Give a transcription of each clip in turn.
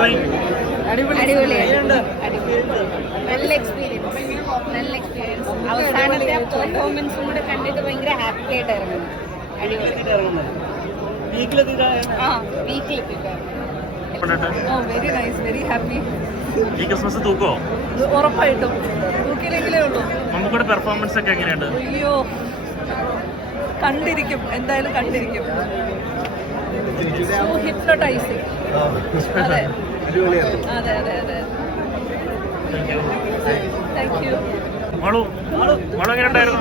അടിപൊളിയായിരുന്നു നല്ല എക്സ്പീരിയൻസ് നല്ല എക്സ്പീരിയൻസ് അവസാനത്തെ പെർഫോമൻസും കൂടെ കണ്ടിട്ട് ഭയങ്കര ഹാപ്പി ആയിട്ടായിരുന്നു. അടിപൊളി ആ വീക്കിലെത്തിയിട്ടായിരുന്നു oh very nice very happy ഈ ക്രിസ്മസ് തൂക്കോ? ഉറപ്പായിട്ടും. തൂക്കിയില്ലെങ്കിലേ ഉള്ളൂ. നമുക്കിവിടെ പെർഫോമൻസ് ഒക്കെ എങ്ങനെയുണ്ട്? അയ്യോ. കണ്ടിരിക്കും. എന്തായാലും കണ്ടിരിക്കും. ഹിപ്നോട്ടൈസിങ് അതെ. അതെ അതെ അതെ. താങ്ക് യു മോളു മോളു എങ്ങനെയുണ്ടായിരുന്നു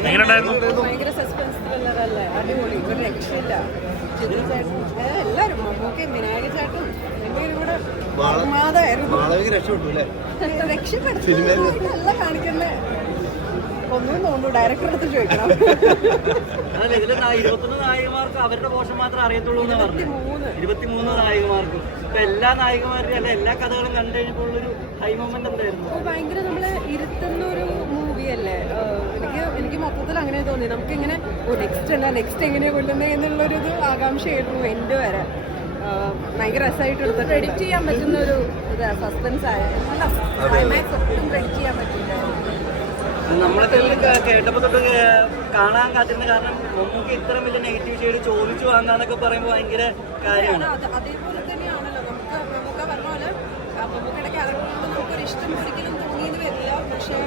എങ്ങനെയുണ്ടായിരുന്നു ഭയങ്കര സസ്പെൻസ് ത്രില്ലർ അല്ലേ? അടിപൊളി. ഒരു രക്ഷയില്ല. എല്ലാവരും മമ്മൂക്കയും വിനായക ചേട്ടൻ രണ്ടുപേരും കൂടെ രക്ഷപ്പെട്ടു രക്ഷപ്പെടുത്തില്ല കാണിക്കണ്ടേ? ഒന്നും തോന്നുന്നു ഡയറക്ടർ അടുത്ത് ചോദിക്കണം. അല്ല ഇതിൽ നാ- ഇരുപത്തൊന്ന് നായികമാർക്ക് അവരുടെ പോഷം മാത്രമേ അറിയത്തുള്ളൂ എന്ന് പറഞ്ഞു മൂന്ന് ഇരുപത്തിമൂന്ന് നായികമാർക്കും. ഇപ്പൊ എല്ലാ നായികമാരുടെയും അല്ല എല്ലാ കഥകളും കണ്ടു കഴിഞ്ഞപ്പോൾ ഒരു ഹൈ മൊമെന്റ് എന്തായിരുന്നു? ഭയങ്കര നമ്മൾ ഇരുത്തുന്ന ഒരു മൂവി അല്ലേ എനിക്ക് എനിക്ക് മൊത്തത്തിൽ അങ്ങനെ തോന്നി. നമുക്ക് ഇങ്ങനെ നെക്സ്റ്റ് അല്ല നെക്സ്റ്റ് എങ്ങനെയാ കൊല്ലുന്നത് എന്നുള്ളൊരു ആകാംക്ഷയായിരുന്നു എന്റെ വരെ. ഭയങ്കര രസമായിട്ട് എടുത്ത് പ്രെഡിക്റ്റ് ചെയ്യാൻ പറ്റുന്ന ഒരു സസ്പെൻസ് ആയ ക്ലൈമാക്സ് ഒട്ടും പറ്റില്ല നമ്മളൊക്കെ കേട്ടപ്പോൾ കേട്ടപ്പോ തൊട്ട് കാണാൻ കാത്തിരുന്ന കാരണം നമുക്ക് ഇത്ര വലിയ നെഗറ്റീവ് ഷെയ്ഡ് ചോദിച്ചു വാങ്ങാന്നൊക്കെ പറയുമ്പോൾ ഭയങ്കര കാര്യമാണ്. അതേപോലെ തന്നെയാണല്ലോ. നമുക്ക് നമുക്ക് പറഞ്ഞ പോലെ മമ്മൂക്കയുടെ ക്യാരക്ടറിനോട് നമുക്കൊരു ഇഷ്ടം ഒരിക്കലും തോന്നിയെന്ന് വരില്ല. പക്ഷേ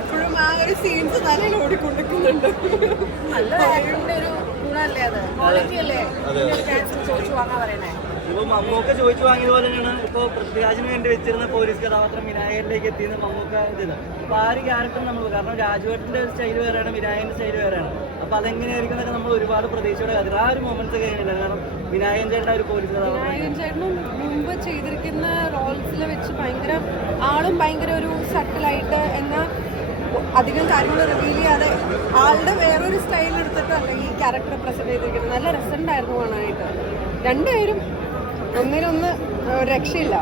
ഇപ്പോഴും ആ ഒരു സീൻസ് തലയിൽ ഓടിക്കൊണ്ടിരിക്കുന്നുണ്ട്. നല്ല ഒരു ഗുണമല്ലേ അത്? ക്വാളിറ്റി അല്ലേ? ചോദിച്ചു വാങ്ങാൻ പറയണേ. ഇപ്പൊ മമ്മൂക്ക ചോദിച്ചു വാങ്ങിയത് പോലെ തന്നെയാണ്. ഇപ്പൊ പൃഥ്വിരാജിന് വേണ്ടി വെച്ചിരുന്ന പോലീസ് കഥാപാത്രം വിനായകരിലേക്ക് എത്തിയെന്ന് മമ്മൂക്ക ഇതില്ല അപ്പൊ ആ ഒരു ക്യാരക്ടർ നമ്മൾ കാരണം രാജുവേട്ടന്റെ സ്റ്റൈൽ വേറെയാണ് വിനായകന്റെ സ്റ്റൈൽ വേറെയാണ്. അപ്പൊ അതെങ്ങനെയായിരിക്കും എന്നൊക്കെ നമ്മൾ ഒരുപാട് പ്രതീക്ഷയോടെ കാര്യം ആ ഒരു മൊമെന്റ്സ് ഒക്കെ കാരണം വിനായകൻ ചേട്ടൻ ഒരു പോലീസ് കഥാപാത്രം നായകൻ ചേട്ടനും മുമ്പ് ചെയ്തിരിക്കുന്ന റോൾസിൽ വെച്ച് ഭയങ്കര ആളും ഭയങ്കര ഒരു സട്ടിലായിട്ട് എന്നാ അധികം കാര്യങ്ങൾ റിവീൽ ചെയ്യാതെ ആളുടെ വേറൊരു സ്റ്റൈൽ എടുത്തിട്ടല്ല ഈ ക്യാരക്ടർ പ്രസന്റ് ചെയ്തിരിക്കുന്നത്. നല്ല രസമുണ്ടായിരുന്നു കാണാനായിട്ട്. രണ്ടുപേരും ഒന്നിനൊന്ന് രക്ഷയില്ല.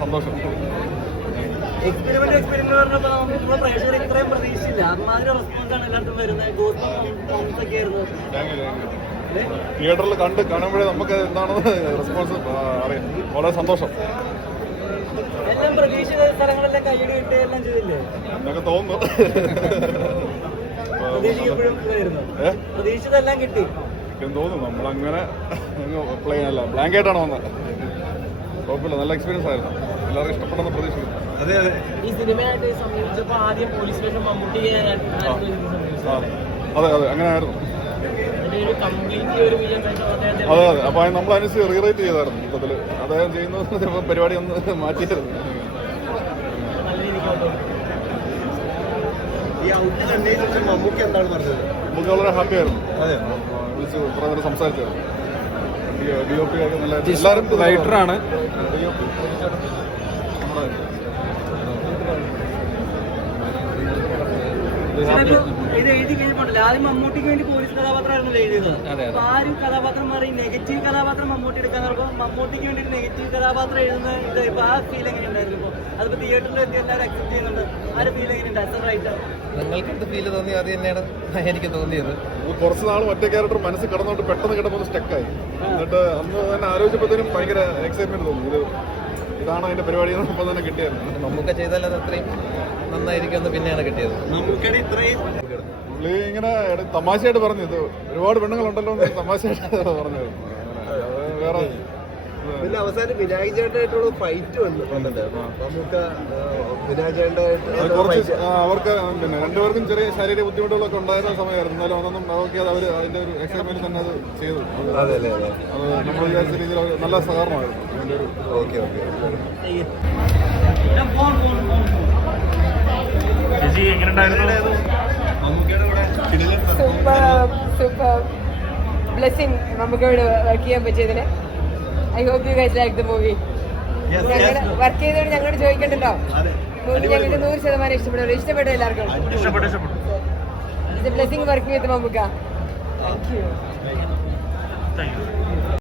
സന്തോഷം. എക്സ്പെരിമെന്റ് എക്സ്പെരിമെന്റ് പറഞ്ഞപ്പോ നമ്മൾ പ്രേക്ഷകർ ഇത്രയും പ്രതീക്ഷിച്ചില്ല. അമ്മാതിരി റെസ്പോൺസ് ആണ് എല്ലായിടത്തും വരുന്നത്. ഗോസ്പം ഒക്കെ ആയിരുന്നു. തിയേറ്ററിൽ കണ്ട് കാണുമ്പോഴേ നമുക്ക് എന്താണെന്ന് റെസ്പോൺസ് അറിയാം. വളരെ സന്തോഷം. എല്ലാം പ്രതീക്ഷിച്ച സ്ഥലങ്ങളെല്ലാം കയ്യടി കിട്ടുക എല്ലാം ചെയ്തില്ലേ? എന്നൊക്കെ തോന്നുന്നു? പ്രതീക്ഷിച്ചതെല്ലാം കിട്ടി. എന്ന് തോന്നുന്നു. നമ്മളങ്ങനെ പ്ലെയിൻ അല്ല ബ്ലാങ്കറ്റാണ് വന്നത്. കുഴപ്പമില്ല. നല്ല എക്സ്പീരിയൻസ് ആയിരുന്നു. എല്ലാവർക്കും ഇഷ്ടപ്പെടുന്ന പ്രതീക്ഷിക്കുന്നു. അതെ അതെ. ഈ സിനിമയായിട്ട് സമീപിച്ചപ്പോൾ ആദ്യം പോലീസ് സ്റ്റേഷൻ മമ്മൂട്ടിയെ അതെ അതെ. അങ്ങനെ ആയിരുന്നു അതെ അതെ. അപ്പോൾ നമ്മൾ അനുസരിച്ച് റീറേറ്റ് ചെയ്തായിരുന്നു മൊത്തത്തിൽ അദ്ദേഹം ചെയ്യുന്ന പരിപാടി ഒന്ന് മാറ്റിയായിരുന്നു. രീതിക്ക് ഈ ഔട്ട് കണ്ടതിന് മമ്മൂക്ക് എന്താണ് പറഞ്ഞത്? നമുക്ക് വളരെ ഹാപ്പി ആയിരുന്നു. അതെ. വിളിച്ച് കുറേ നേരം സംസാരിച്ചത് ഡി ഒ പി ഒക്കെ നല്ല എല്ലാവരും റൈറ്ററാണ്. ഡി ഒ പി ഇത് എഴുതി ആദ്യം മമ്മൂട്ടിക്ക് വേണ്ടി പോലീസ് കഥാപാത്രമായിരുന്നു എഴുതിയത്? അപ്പൊ ആ ഒരു കഥാപാത്രം മാറി നെഗറ്റീവ് കഥാപാത്രം മമ്മൂട്ടി എടുക്കാൻ പറയുമ്പോൾ മമ്മൂട്ടിക്ക് വേണ്ടി നെഗറ്റീവ് കഥാപാത്രം എഴുതുന്ന ഇത് ഇപ്പൊ ആ ഫീൽ ഇപ്പൊ? അതിപ്പോ തിയേറ്ററിൽ എത്തി എല്ലാവരും അക്സെപ്റ്റ് ചെയ്യുന്നുണ്ട്. ആ ഒരു ഫീൽ നിങ്ങൾക്ക് എന്ത് ഫീൽ തോന്നി? അത് തന്നെയാണ് എനിക്ക് തോന്നിയത്. കുറച്ച് നാൾ മറ്റേ ക്യാരക്ടർ മനസ്സിൽ കടന്നോട്ട് പെട്ടെന്ന് കിടമ്പോൾ സ്റ്റക്കായി എന്നിട്ട് അന്ന് തന്നെ ആലോചിച്ചപ്പോഴത്തേനും ഭയങ്കര എക്സൈറ്റ്മെന്റ് തോന്നി. ഇത് ഇതാണ് അതിന്റെ പരിപാടി എന്ന് ഇപ്പം തന്നെ കിട്ടിയത്. നമുക്ക് ചെയ്താൽ അത് അത്രയും നന്നായിരിക്കും എന്ന് പിന്നെയാണ് കിട്ടിയത്. ഇത്രയും പുള്ളി ഇങ്ങനെ തമാശയായിട്ട് പറഞ്ഞു. ഇത് ഒരുപാട് പെണ്ണുങ്ങളുണ്ടല്ലോ ഉണ്ടല്ലോ തമാശയായിട്ട് പറഞ്ഞത്. വേറെ പിന്നെ അവസാനം വിനായക ചേട്ടനായിട്ടുള്ള ഫൈറ്റ് വന്നു വിനായക അവർക്ക് പിന്നെ രണ്ടുപേർക്കും ചെറിയ ശാരീരിക ബുദ്ധിമുട്ടുകളൊക്കെ ഉണ്ടായിരുന്ന സമയമായിരുന്നു. എന്നാലും അതൊന്നും നോക്കിയാൽ അവർ അതിന്റെ ഒരു എക്സൈറ്റ്മെന്റ് തന്നെ അത് ചെയ്തു. അത് നമ്മൾ വിചാരിച്ച രീതിയിൽ നല്ല സഹകരണമായിരുന്നു. അതിന്റെ ഒരു ഓക്കെ ഓക്കെ ചേച്ചി എങ്ങനെയുണ്ടായിരുന്നു? Super super. ബ്ലെസ്സിങ് നമുക്ക് ഇവിടെ വർക്ക് ചെയ്യാൻ പറ്റിയതിന്. I hope you guys like the movie work ചെയ്തോണ്ട് ഞങ്ങളോട് ചോദിക്കണ്ടല്ലോ? മൂവി ഞങ്ങൾക്ക് നൂറ് ശതമാനം ഇഷ്ടപ്പെടും ഇഷ്ടപ്പെട്ടു എല്ലാവർക്കും. ഇഷ്ടപ്പെട്ടു ഇഷ്ടപ്പെട്ടു. It's a blessing working with Mammukka thank you